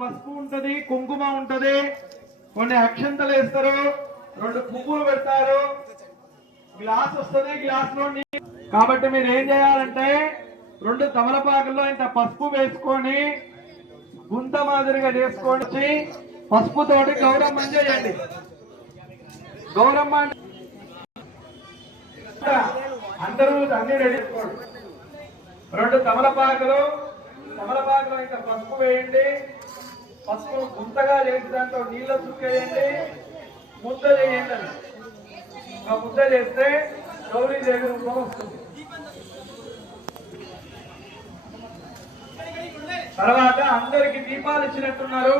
పసుపు ఉంటది, కుంకుమ ఉంటది, కొన్ని అక్షంతలు వేస్తారు, 2 పువ్వులు పెడతారు, గ్లాస్ వస్తుంది, గ్లాస్ లో కాబట్టి మీరు ఏం చేయాలంటే 2 తమలపాకుల్లో ఇంత పసుపు వేసుకొని గుంత మాదిరిగా చేసుకొని పసుపు తోటి గౌరమ్మ చేయండి. గౌరమ్మ అందరూ అన్ని రెడీ చేసుకోండి. 2 తమలపాకులు ఇంత పసుపు వేయండి. పసుపు గుంతగా చేసి దాంట్లో నీళ్ళ చుక్కేయండి, ముద్ద చేయండి. ఒక ముద్ద చేస్తే గౌరీదేవి రూపం వస్తుంది. తర్వాత అందరికి దీపాలు ఇచ్చినట్టున్నారు.